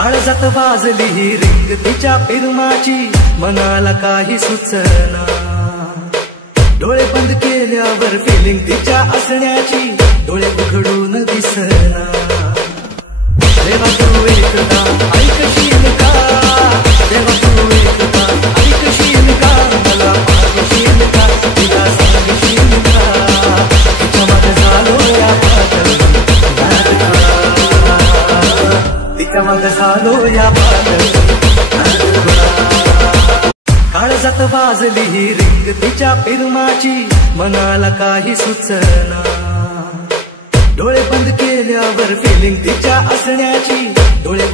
काळजात वाजली ही रिंग तिच्या पिरमाची, मनाला काही सुचना. डोळे बंद केल्यावर फिलिंग तिच्या असण्याची, डोळे उघडून दिसना. देवा तू एकदा ऐकशील का, देवा तू एकदा ऐकशील का, मला पाहशील का, तिला सांगशील का, तिच्या मागे झालो या पागल, तिच्या मागे झालो या पागल. काळजात वाजली ही रिंग तिच्या पिरमाची, मनाला काही सुचना. डोळे बंद केल्यावर फिलिंग तिच्या असण्याची, डोळे